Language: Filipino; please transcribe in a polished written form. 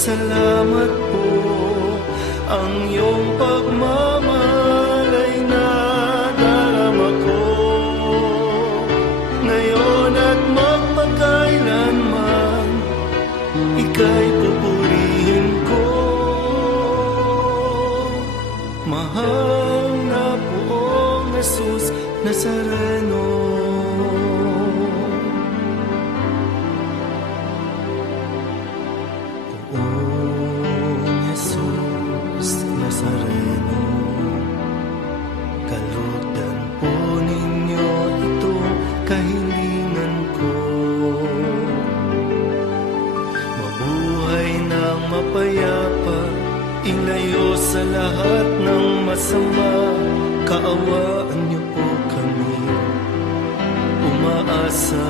salamat po. Ang iyong pagmamahal ay nadarama ko ngayon at magpakailanman, ika'y pupurihin ko. Mahal na Poong Jesus Nazareno. Nazareno, kalugdan po ninyo itong kahilingan ko. Mabuhay ng mapayapa, ilayo sa lahat ng masama. Kaawaan niyo po kami, umaasa